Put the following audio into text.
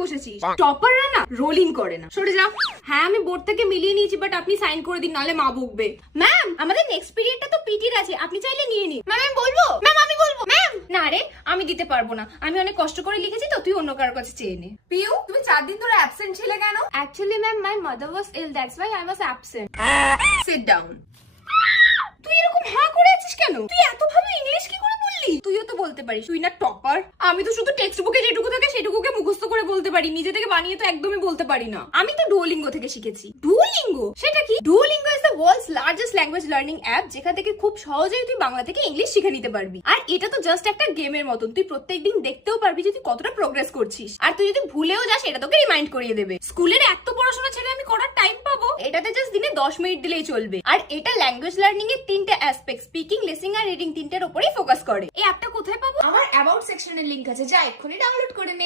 বসেছিস। টপাররা না রোলিং করে না, সরে যা। হ্যাঁ আমি বোর্ড থেকে মিলিয়ে নিয়েছি, বাট আপনি সাইন করে দিন, নাহলে মা বকবে। ম্যাম আমাদের নেক্সট পিরিয়ডটা তো পিটির আছে, আপনি চাইলে নিয়ে নিন। ম্যাম আমি বলবো, ম্যাম আমি বলবো। ম্যাম না রে, আমি দিতে পারবো না, আমি অনেক কষ্ট করে লিখেছি তো, তুই অন্য কারোর কাছে চেয়ে নে। পিউ, তুমি 4 দিন ধরে অ্যাবসেন্ট ছিলে কেন? Actually ma'am my mother was ill, that's why I was absent. Sit down. তুই এরকম হ্যাঁ করে আছিস কেন? তুই এত ভালো ইংলিশ কি করে বললি? তুইও তো বলতে পারিস, তুই না টপার। আমি তো শুধু টেক্সট বুকে যেটুকু থাকে সেটুকুকে মুখস্থ করে বলতে পারি, নিজে থেকে বানিয়ে তো একদমই বলতে পারি না। আমি তো ডুওলিঙ্গো থেকে শিখেছি। ডুওলিঙ্গো সেটা কি? Duolingo is the world's largest language learning app, যেখান থেকে খুব সহজেই তুই বাংলা থেকে ইংলিশ শিখে নিতে পারবি। আর এটা তো জাস্ট একটা গেমের মতন, তুই প্রত্যেকদিন দেখতেও পারবি যে তুই কতটা প্রোগ্রেস করছিস। আর তুই যদি ভুলেও যাস এটা তোকে রিমাইন্ড করিয়ে দেবে। স্কুলের এত পড়াশোনা ছেড়ে আমি করার টাইম পাবো? এটাতে জাস্ট দিনে 10 মিনিট দিলেই চলবে। আর এটা ল্যাঙ্গুয়েজ লার্নিং এর 3টে aspect, speaking, listening are reading, 3টের উপরেই ফোকাস করে। এই অ্যাপটা কোথায় পাবো? আমার অ্যাবাউট সেকশনের লিংক আছে, যা এক্ষুনি ডাউনলোড করে নে।